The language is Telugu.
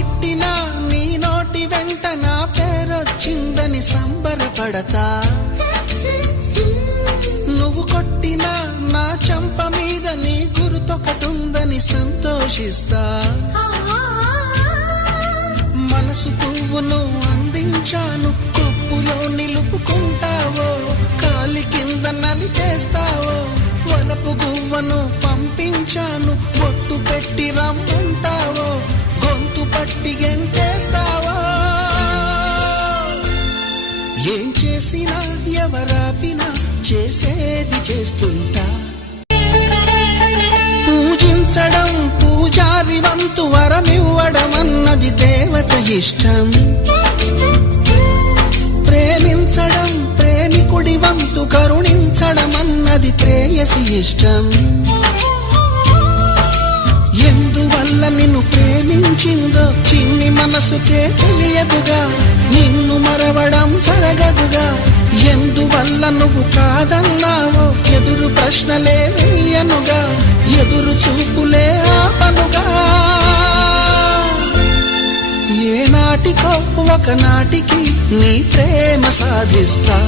తిట్టినా నీ నోటి వెంట నా పేరొచ్చిందని సంబరపడతా, నువ్వు కొట్టినా నా చెంప మీద నీ గుర్తొకటుందని సంతోషిస్తా. మనసు పువ్వును అందించాను, కొప్పులో నిలుపుకుంటావో, కాలి కింద నలిపేస్తావో. వలపు గువ్వను పంపించాను, బొట్టు పెట్టి రమ్మంటావో, గొంతు పట్టి గెంటేస్తావో. ఏం చేసినా ఎవరాపినా చేసేది చేస్తుంటా. పూజించడం పూజారి వంతు, వరమివ్వడం అన్నది దేవత ఇష్టం. ప్రేమించడం ప్రేమికుడి వంతు, కరుణించడం అన్నది ప్రేయసి ఇష్టం. ఎందువల్ల నిన్ను ప్రేమించిందో చిన్ని మనసుకే తెలియదుగా, నిన్ను మరవడం జరగదుగా. ఎందువల్ల నువ్వు కాదన్నావో ఎదురు ప్రశ్నలే వేయనుగా, ఎదురు చూపులే ఆపనుగా. ఏ నాటికో ఒకనాటికి నీ ప్రేమ సాధిస్తా.